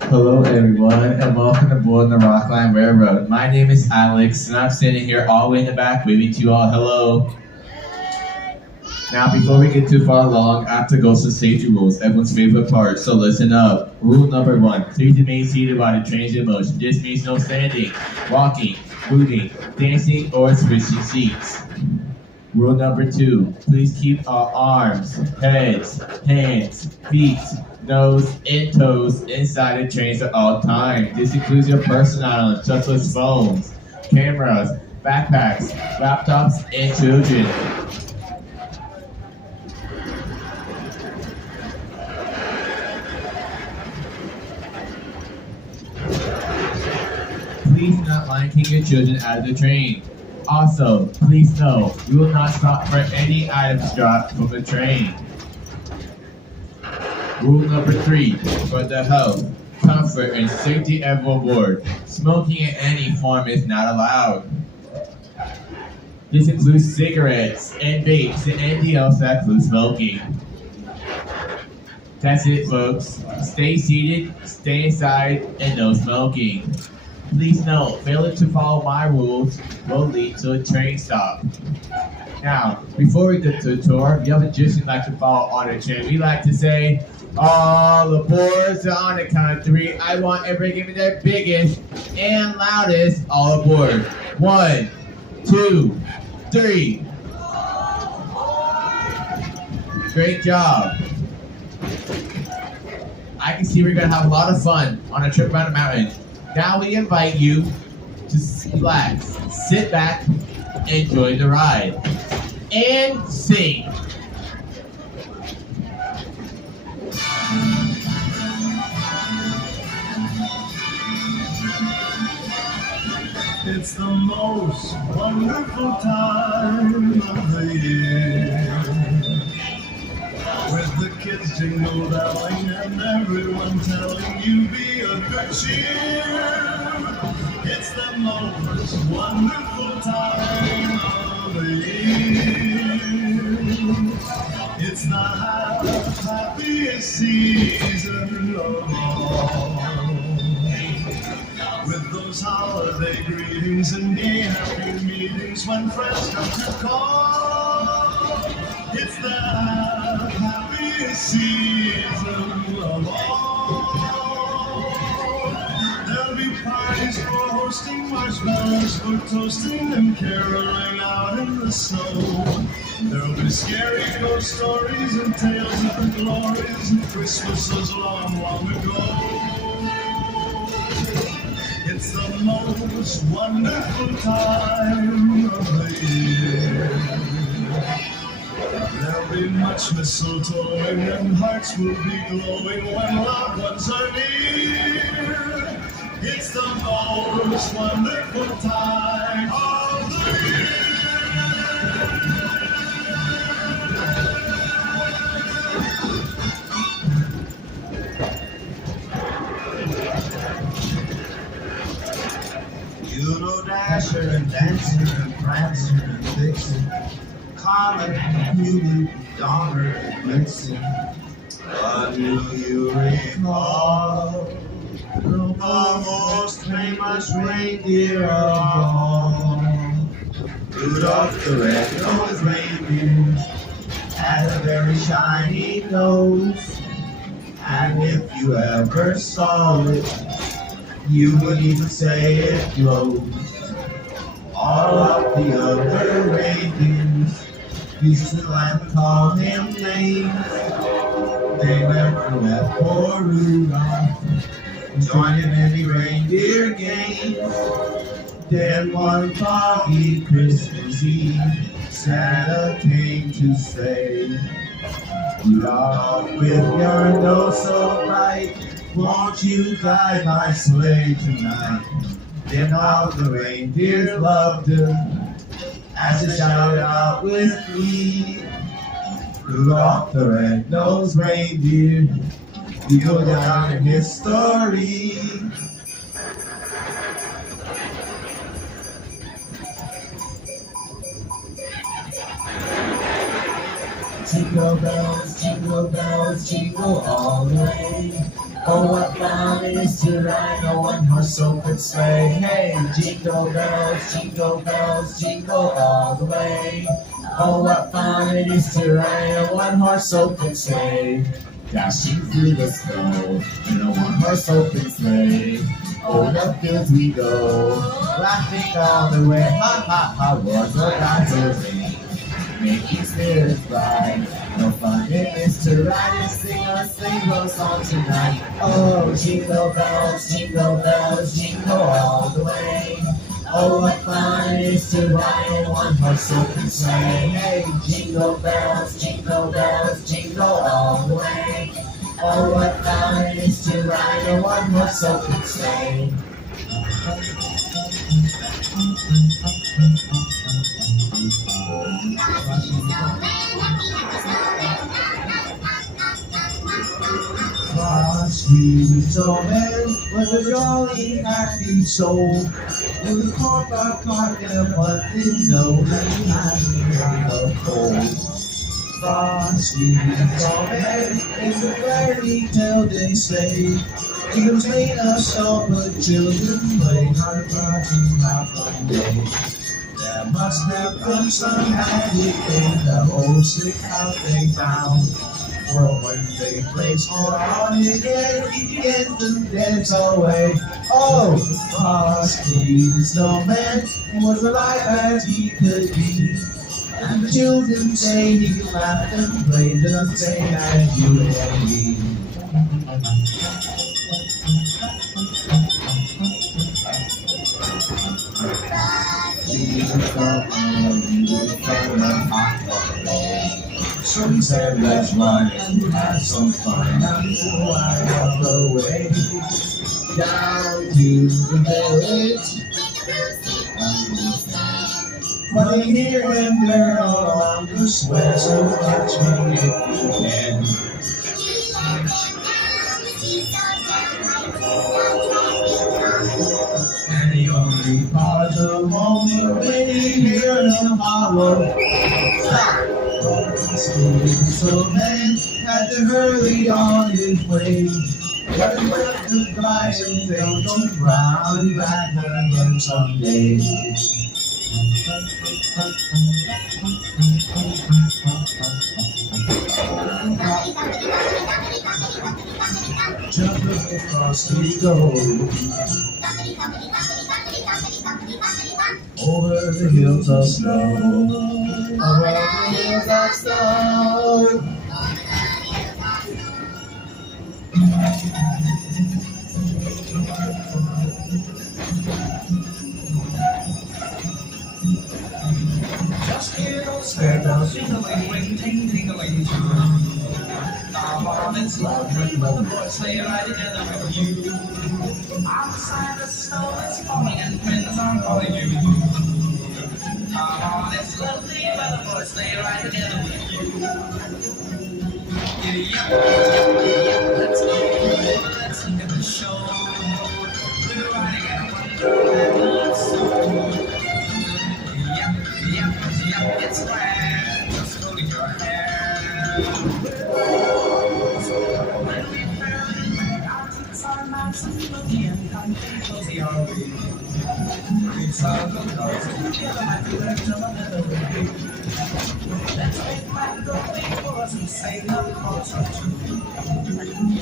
Hello, everyone, and welcome aboard the Rockline Railroad. My name is Alex, and I'm sitting here all the way in the back waving to you all hello. Now, before we get too far along, I have to go to safety rules, everyone's favorite part, so listen up. Rule number 1, please remain seated while the train is in motion. This means no standing, walking, moving, dancing, or switching seats. Rule number 2, please keep our arms, heads, hands, feet, nose, and toes inside the trains at all times. This includes your personal items such as phones, cameras, backpacks, laptops, and children. Please do not mind taking your children out of the train. Also, please know, we will not stop for any items dropped from the train. Rule number 3, for the health, comfort, and safety of everyone aboard, smoking in any form is not allowed. This includes cigarettes and vapes and anything else that includes smoking. That's it, folks. Stay seated, stay inside, and no smoking. Please note, failure to follow my rules will lead to a train stop. Now, before we get to the tour, we have a tradition we like to follow on the train. We like to say, all aboard, so on the count of 3, I want everybody to give me their biggest and loudest all aboard. 1, 2, 3. Great job. I can see we're going to have a lot of fun on a trip around the mountain. Now we invite you to relax, sit back, enjoy the ride, and sing. It's the most wonderful time of the year, with the kids jingle belling and everyone telling you be of good cheer. It's the most wonderful time of the year. It's the happiest season of all, with those holiday greetings and gay happy meetings when friends come to call. It's the happiest season of all. There'll be parties for hosting, marshmallows for toasting, and caroling out in the snow. There'll be scary ghost stories and tales of the glories of Christmases long, long ago. It's the most wonderful time of the year. There'll be much mistletoeing and hearts will be glowing when loved ones are near. It's the most wonderful time of the year. You know Dasher and Dancer and Prancer and Vixen, Comet and Cupid, Donner and Blitzen. But do you recall the most famous reindeer of all? Rudolph the red-nosed reindeer had a very shiny nose, and if you ever saw it, you would even say it glows. All of the other reindeers used to laugh and call him names. They never let poor Rudolph join in any reindeer games. Then one foggy Christmas Eve, Santa came to say, Rudolph, with your nose so bright, won't you guide my sleigh tonight? Then all the reindeers loved him as they shouted out with glee, Rudolph the red-nosed reindeer, you go down in history. jingle bells, jingle all the way. Oh, what fun it is to ride a one-horse open sleigh. Hey, jingle bells, jingle all the way. Oh, what fun it is to ride a one-horse open sleigh. Dashing through the snow in a one-horse open sleigh. Over the fields we go, laughing all the way. Ha ha ha, roars the guns of rain, making spirits bright. No fun it is to ride and sing a single song tonight. Oh, jingle bells, jingle all the way. Oh, what fun it is to ride in one horse open sleigh. Hey, jingle bells, jingle all the way. Oh, what fun it is to ride in one horse open sleigh. Frosty the snowman was a jolly happy soul. It was caught by caught in a but didn't know that he had a cold. Frosty the snowman is a fairy tale they say. It was made of snow but children played on a party not one day. There must have been some magic in the old sick house they found. For when they place on his head, he gets them dance away. Oh, Frosty the snowman was alive as he could be. And the children say he laughed and played the same as you and me. So he said, let's run and have some fun. Now before I walk away, down to the village. But I hear him there all around the sweat, so catch me if you can. And he only paused a moment when he heard him holler. Stop! So man had to hurry on his way. But he left the guys and they don't round back again someday. Jump across the road, over the hills of snow, over the hills of snow. Just hear those sleigh bells jingling, ring, ting, tingling too. Come on, it's lovely when the boys sleigh ride together with you. Outside the snow is falling and friends are calling you. Come on, it's lovely when the boys sleigh ride together with you. Giddy up, let's go, let's look at the show. We're riding at a wonderful soul. Yep, it's grand, just holding your hand. When we fairly out to the sun, mountains looking and country cozy are we. We saw the cars and together might be left to another way. Let's make my girl wait for us and say love calls her too.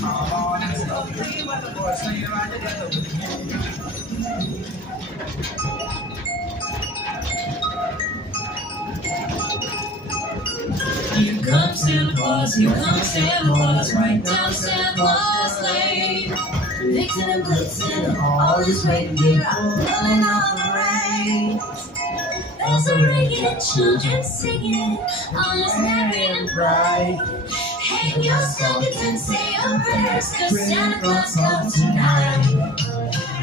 Come on, it's lovely when the boys say you're right together with you. Here comes Santa Claus, here comes Santa Claus, right down Santa Claus Lane. Vixen and Blitzen, all this waiting gear, I'm pulling on the reins. Bells are ringing and children singing, all is merry and bright. Hang your stockings and say your prayers, 'cause Santa Claus comes tonight.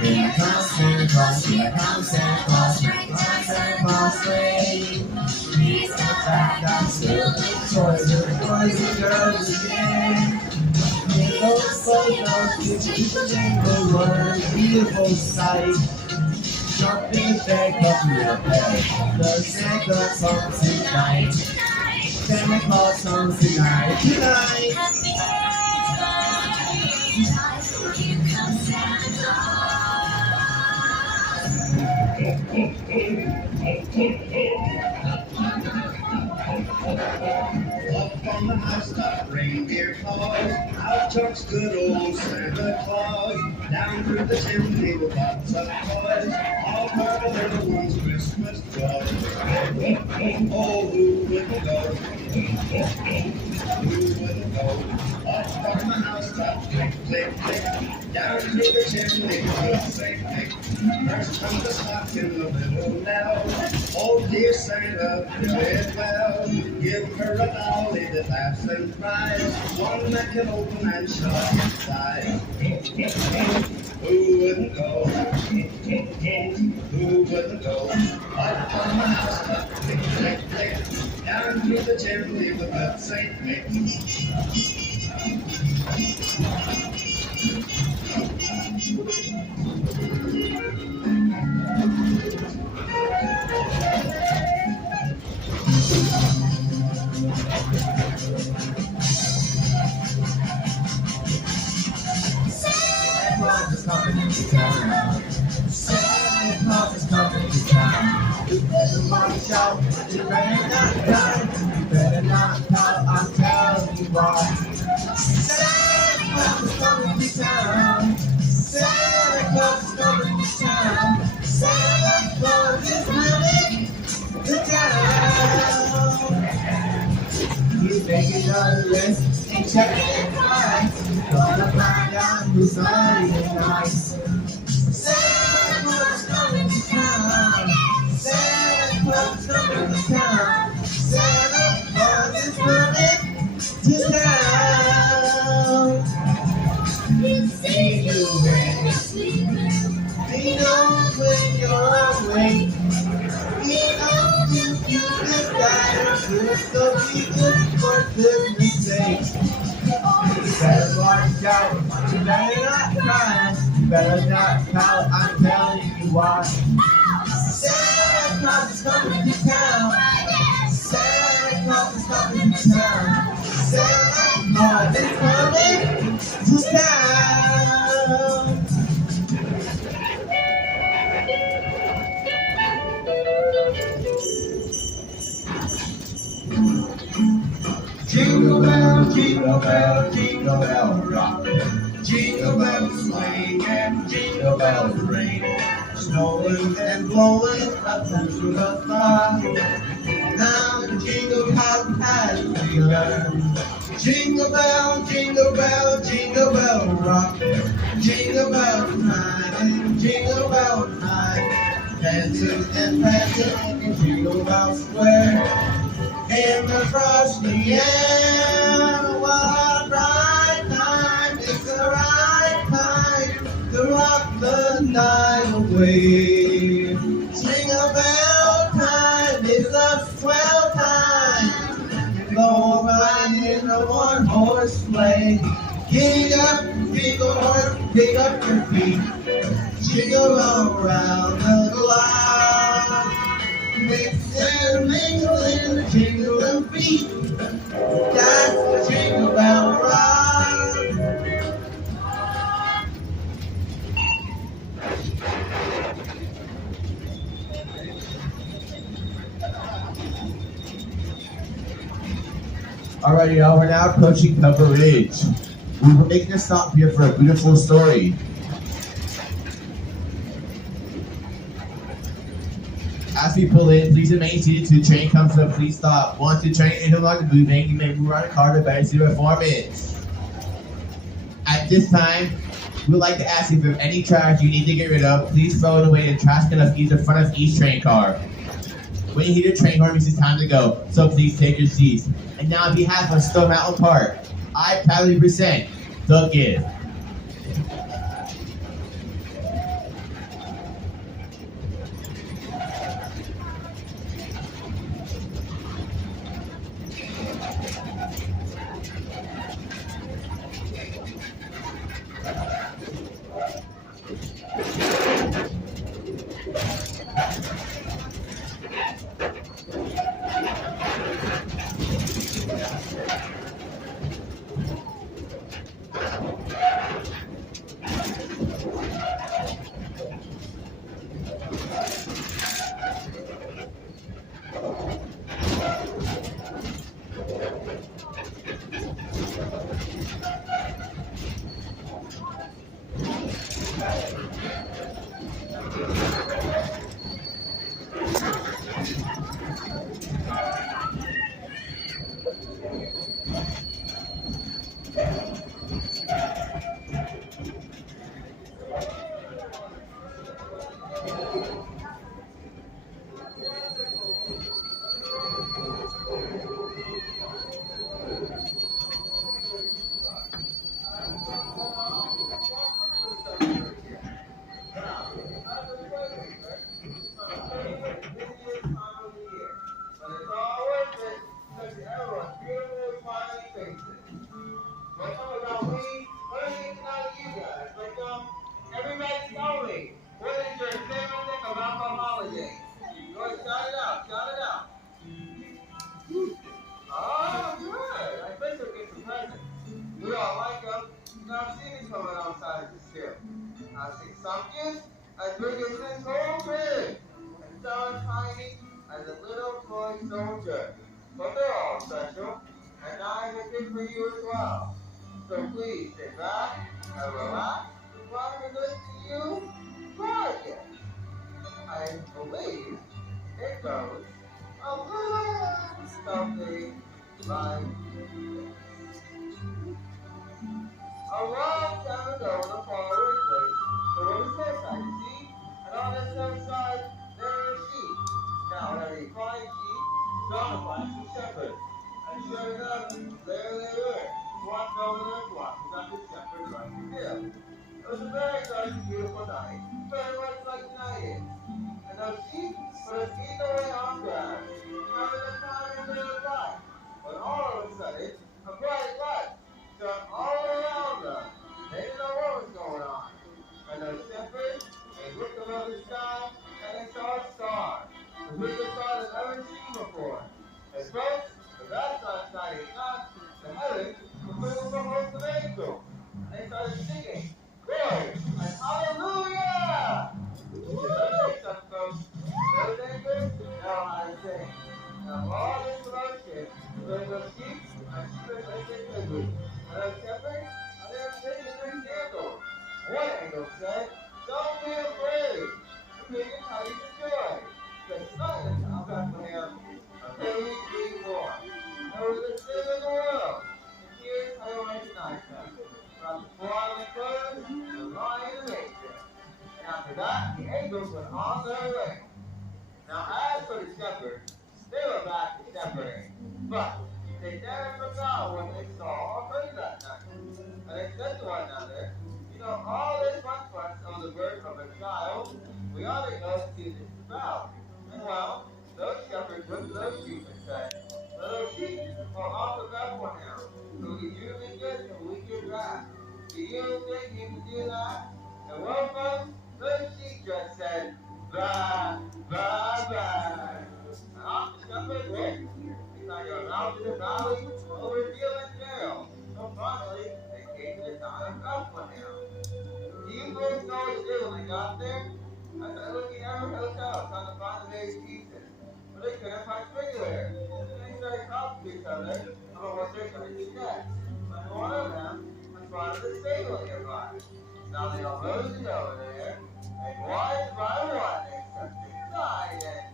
Here comes Santa Claus, here comes Santa Claus, right down Santa Claus Lane. He's got bags filled with toys, and boys and girls again. Those photos, people jingle were a beautiful sight. Jumping back up your bed, the Santa comes tonight. Santa Claus comes tonight. Tonight. Happy birthday, here comes Santa Up on the housetop, reindeer paws. Out jumps good old Santa Claus. Down through the chimney with lots of toys. All for the little one's Christmas joy. Oh, who wouldn't go? Who wouldn't go? Up on the housetop, click, click, click. Down through the chimney with Saint Nick. First comes the stocking, the little Nell. Oh, dear Santa, do it well. Give her a dolly that laughs and cries, one that can open and shut inside. Who wouldn't go? Who wouldn't go? Up on the housetop, click, click, click. Down through the chimney with that Saint Nick. Santa Claus is coming to town. Santa Claus is coming to town. You better watch out. You better not die. You better not pout. I'm telling you why. Santa Claus is coming to town. Santa Claus is coming to town. Santa Claus is coming to town. He's making a list and checking it twice. Gonna find out who's naughty and nice. Santa Claus is coming to town. Santa Claus is coming to town. Santa Claus is coming to town. You see you when you're sleeping. He knows when you're awake. He knows you better good, so be good for goodness sake. You better watch out, you better not cry, you better not pout, I'm telling you why. Santa Claus is coming to town. Santa Claus is coming to town. Santa Claus is coming to town. Jingle bell, jingle bell, jingle bell rock. Jingle bells swing and jingle bells ring. Snowing and blowing up through the sky. Now the jingle hop has begun. Jingle bell, jingle bell, jingle bell rock. Jingle bell time and jingle bell time. Dancing and prancing in Jingle Bell Square. In the frosty air, what a bright time, it's the right time to rock the night away. Jingle bell time is a swell time, go riding in a one-horse sleigh. Giddy up, jingle horse, pick up your feet, jingle around the clock. Mix and mingle in the jingling feet. That's the Jingle Bell Rock. Alright, y'all, we're now approaching Pebble Ridge. We were making a stop here for a beautiful story. As we pull in, please remain seated till the train comes up. Please stop. Once the train is no longer moving, you may move around the car to better see where form is. At this time, we would like to ask you if there are any trash you need to get rid of, please throw it away in the trash can of the front of each train car. When you hear the train horn, it means it's time to go, so please take your seats. And now on behalf of Stone Mountain Park, I proudly present The Gift. Everybody tell me, what is your favorite thing about the holidays? Go ahead, shout it out, shout it out. Oh, good. I bet you'll get some presents. We all like them. Now, Scenic's coming outside this year. I see some gifts as big as this whole big, and some tiny as a little toy soldier. But they're all special, and I have a gift for you as well. So please sit back and relax while we listen to you try it. I believe it goes a little something like this. A long time ago in a faraway place, there was a hillside, you see? And on this hillside, there were sheep. Now, every fine sheep saw a fine shepherd. And sure enough, there they were, walked over their flock without the shepherd running the hill. It was a very dark and beautiful night, very much like tonight is. And those sheep were feeding away on grass, having the time of their life. When all of a sudden, a bright light shone all around them. They didn't know what was going on. And those shepherds, they looked above the sky and they saw a star, the biggest star they've ever seen before. And folks, if that's not exciting enough, the heavens were filled with a host of angels. And they started singing, glory and hallelujah! Those angels, folks, those angels know how to sing. Now, all this commotion, there's those sheep and shepherds like they could be. And those shepherds, they were singing their sandals. One angel said, don't be afraid. The king is hiding the joy. The sun is out Bethlehem, a baby being born. And we're the sin of the world. And here's how you recognize them. From the swaddling clothes, the lion of nature. And after that, the angels went on their way. Now, as for the shepherds, they were back to shepherding. But they never forgot what they saw or heard that night. And they said to one another, you know, all this fuss on the birth of a child, we ought to go see this about. And well, those shepherds went to those sheep and said, little sheep are off of Bethlehem, so do you be good and we get back. Do you think you can do that? And well, folks, those sheep just said, bye, bye, bye. And off the shepherd went. He's like going out to the valley over Deal and jail. So finally, they came to the town of Bethlehem. Do you folks know what to do when they got there? I started looking at every hotel trying to find the baby Jesus. But they couldn't find anywhere. And they started talking to each other about what they're going to do next. And one of them was part of the stable nearby. Now they all rose and over there, and one by one they stepped inside, and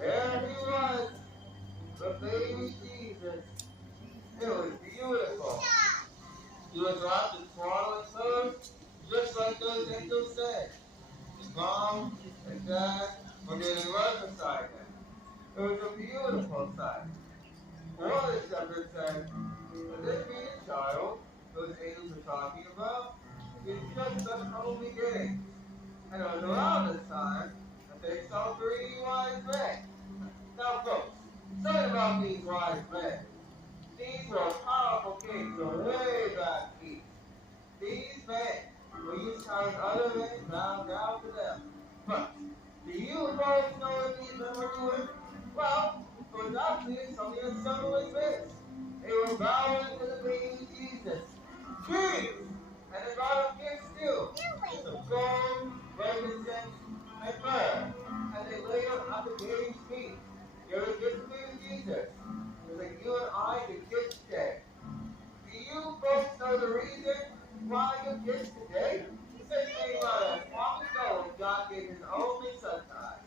there he was, the baby Jesus. It was beautiful. He was wrapped in swaddling clothes, just like those angels said. His mom and dad were getting right beside him. It was a beautiful sight. One of the shepherds said, would this be the child those angels were talking about? It's just such humble beginnings. And it was around this time that they saw 3 wise men. Now, folks, something about these wise men. These were powerful kings from way back east. These men were used to having other men bow down to them. But do you both know what these men were doing? Well, it was actually something as simple as this. They were bowing to the baby Jesus. Jeez! And they brought him gifts too. Gifts of gold, frankincense, and myrrh. And they laid them at the baby's feet. They were gifts to baby Jesus. It was like you and I get gifts today. Do you folks know the reason why you get gifts today? It says something about a long ago in God gave his only son to us.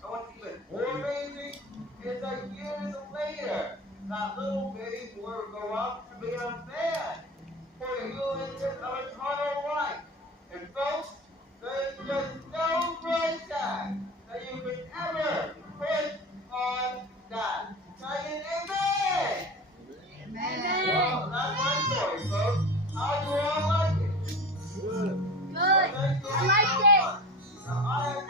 And what's even more amazing is that years later, that little baby boy would grow up to be a man for the healing of eternal life. And folks, there's just no price tag that you could ever put on that. Can I get an amen? Amen. Well, that's my story, folks. How do you all like it? Good. Well, thank you I liked it. Now, I am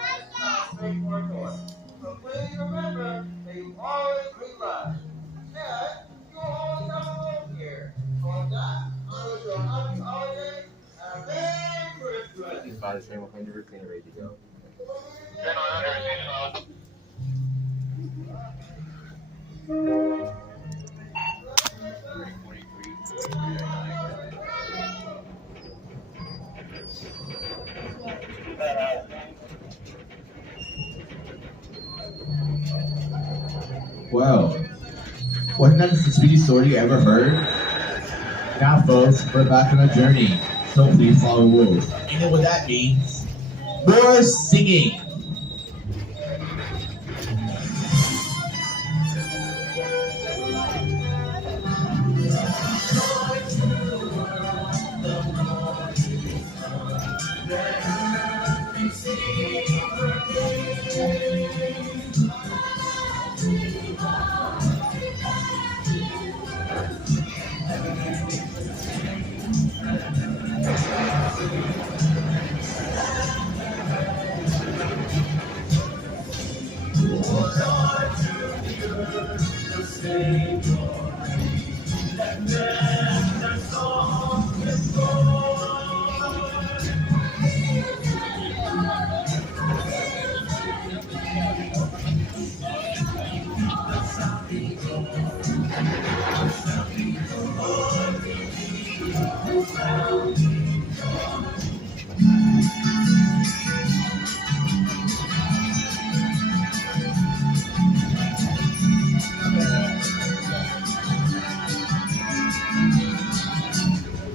going to more toy. So please remember that you always be loved. And you will always have a home here. So with that, I wish you a happy holiday and a Merry Christmas. His father's name 100% ready to go. Whoa. Wasn't that the sweetest story you ever heard? Now, folks, we're back on a journey, so please follow the rules. You know what that means? More singing!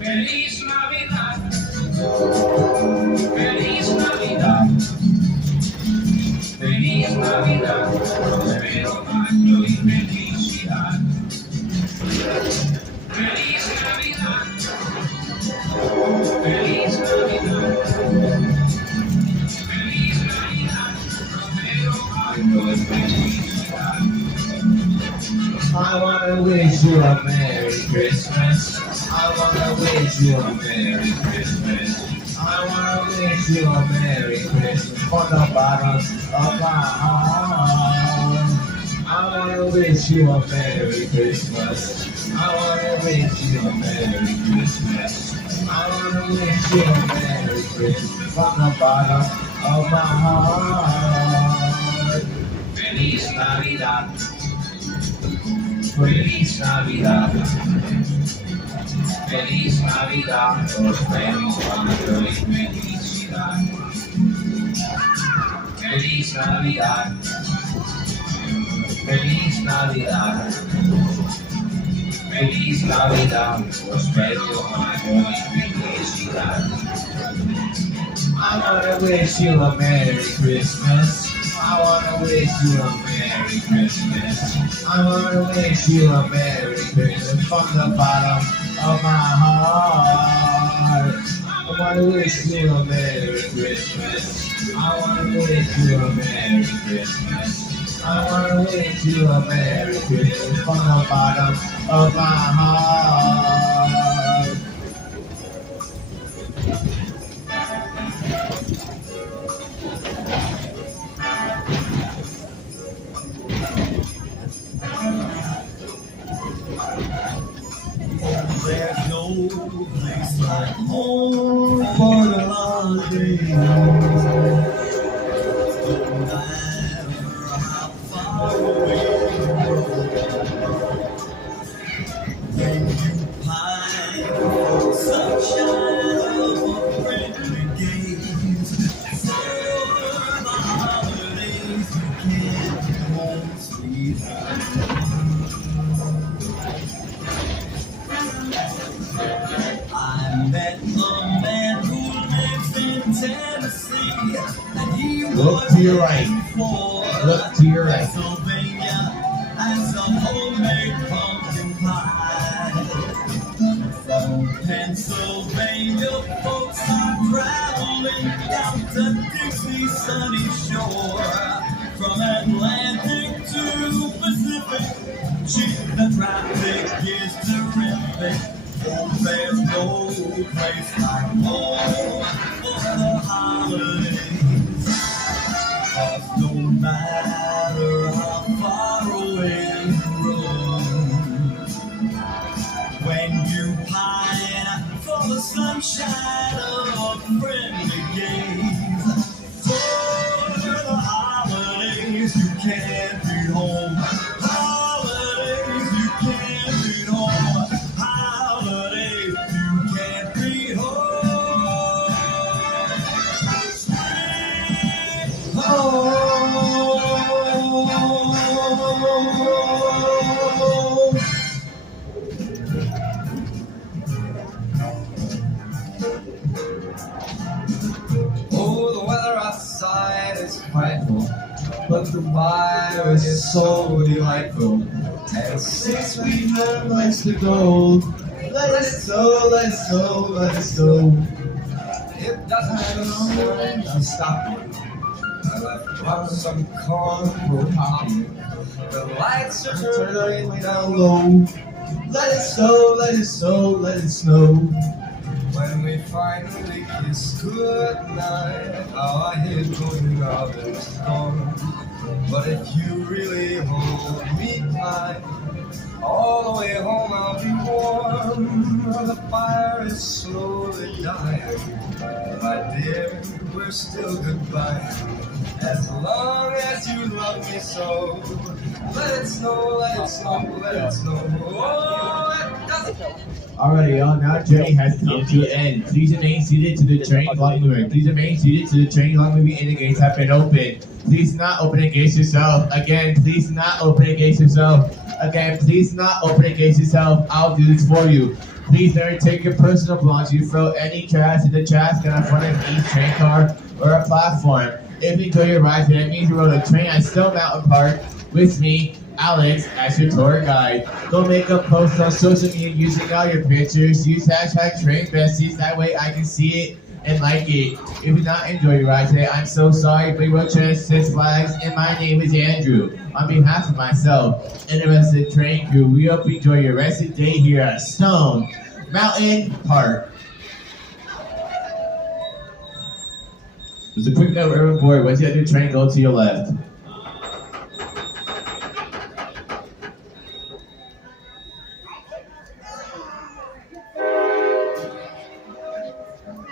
Feliz Navidad. Feliz Navidad. Feliz Navidad. Prospero año y felicidad. Feliz Navidad. Feliz Navidad. Feliz Navidad. Prospero año y felicidad. I wanna wish you a Merry Christmas. I wanna wish you a Merry Christmas. I wanna wish you a Merry Christmas from the bottom of my heart. I wanna wish you a Merry Christmas. I wanna wish you a Merry Christmas. I wanna wish you a Merry Christmas from the bottom of my heart. Feliz Navidad. Feliz Navidad. Feliz Navidad. Prospero año y felicidad. Feliz Navidad. Feliz Navidad. Feliz Navidad. Prospero año y felicidad. I wanna wish you a Merry Christmas. I wanna wish you a Merry Christmas. I wanna wish you a Merry Christmas from the bottom of my heart. I wanna wish you a Merry Christmas. I wanna wish you a Merry Christmas. I wanna wish you a Merry Christmas from the bottom of my heart. There's no place like home for the holidays. No matter how far away you go, when you pine for sunshine of a friendly gaze, for the holidays you can't be home, sweet home. I met a man who lives in Tennessee, and Look to your right. Look to your right. Pennsylvania and some homemade pumpkin pie. From Pennsylvania, folks are traveling down to Dixie's sunny shore. From Atlantic to Pacific, gee, the traffic is terrific. Oh, there's no place like home for the holidays. 'Cause no matter how far away you roam, when you pine for the sunshine of friendly gaze, for the holidays you can't be home. Holidays you can't be home. Holidays you can't be home. Spring home. Oh, the weather outside is frightful, but the virus is so delightful. And since we have place to go, let us go, let us go, let us go. It doesn't matter. I'm stopping. I left out some corn for popping. The lights are turning down low. Let it snow, let it snow, let it snow. When we finally kiss goodnight, how I hate going out in the storm. But if you really hold me tight, all the way home I'll be warm. The fire is slowly dying. My dear, we're still goodbye. As long as you love me so. Let it snow, let it snow, let it snow. Oh, it doesn't. Alrighty, y'all. Now journey has come to an end. Please remain seated to the train long moving. Please remain seated to the train long moving and the gates have been opened. Please not open the gates yourself. Again, please not open the gates yourself. Again, please not open the gates yourself. I'll do this for you. Please never take your personal belongings. You throw any trash in the trash can in front of each train car or a platform. If you enjoy your ride, then it means you rode a train at Stone Mountain Park with me, Alex, as your tour guide. Go make a post on social media using all your pictures. Use hashtag TrainBesties. That way I can see it and like it. If you not enjoy your ride today, I'm so sorry, but you will change Six Flags, and my name is Andrew. On behalf of myself and the rest of the train crew, we hope you enjoy your rest of the day here at Stone Mountain Park. Just a quick note, everyone board, once you have your train, go to your left.